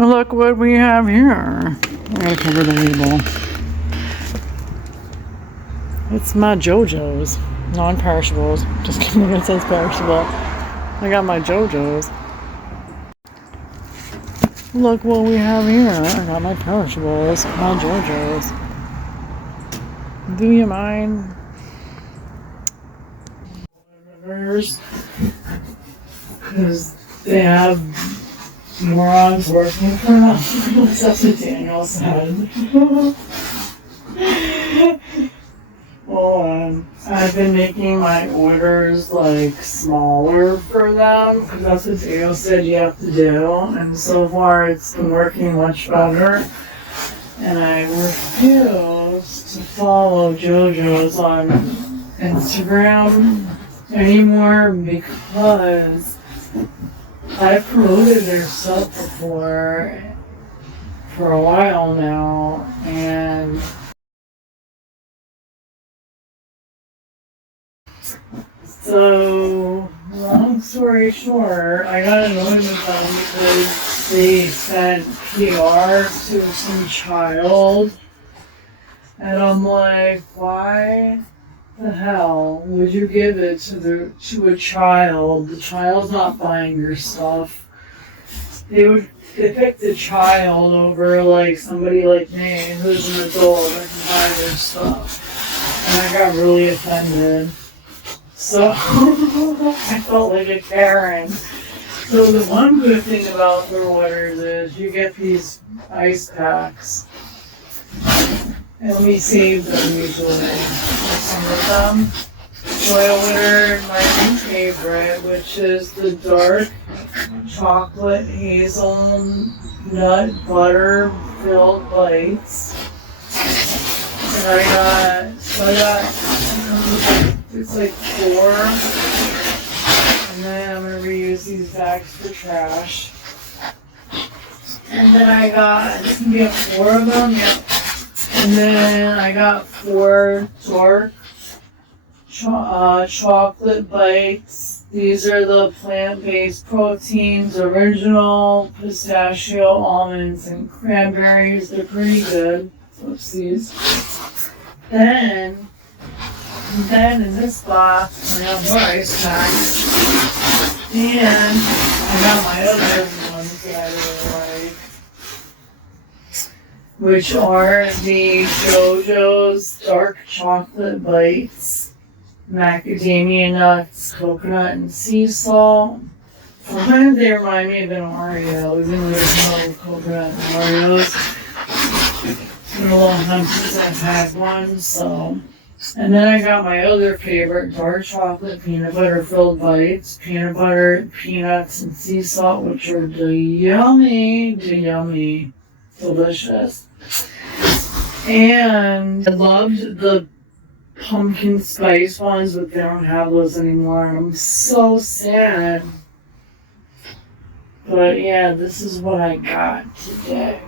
Look what we have here. I'm gonna cover the label. It's my JoJos, non-perishables. Just kidding, it says perishable. I got my JoJos. Look what we have here. I got my perishables, my JoJos. Do you mind? Because they have morons working for them. That's what Daniel said. Well, I've been making my orders like smaller for them because that's what Daniel said you have to do, and so far it's been working much better. And I refuse to follow JoJos on Instagram anymore because I've promoted their stuff before for a while now, and so, long story short, I got annoyed with them because they sent PR to some child, and I'm like, why the hell would you give it to a child? The child's not buying your stuff. They picked a child over like somebody like me who's an adult that can buy their stuff, and I got really offended. So I felt like a Karen. So the one good thing about their orders is you get these ice packs. And we save them usually for some of them. So I ordered my new favorite, which is the dark chocolate hazelnut butter filled bites. And I got it's like 4. And then I'm going to reuse these bags for trash. And then I got, it's going to be 4 of them, yeah. And then I got 4 dark chocolate bites. These are the plant-based proteins, original pistachio, almonds, and cranberries. They're pretty good. Oopsies. Then in this box, I have more ice packs. And I got my other ones that I really like, which are the JoJo's dark chocolate bites, macadamia nuts, coconut, and sea salt. Sometimes they remind me of an Oreo, even though there's no coconut in Oreos. It's been a long time since I've had one, so. And then I got my other favorite, dark chocolate peanut butter filled bites, peanut butter, peanuts, and sea salt, which are yummy, delicious. And I loved the pumpkin spice ones, but they don't have those anymore, and I'm so sad. But yeah, this is what I got today.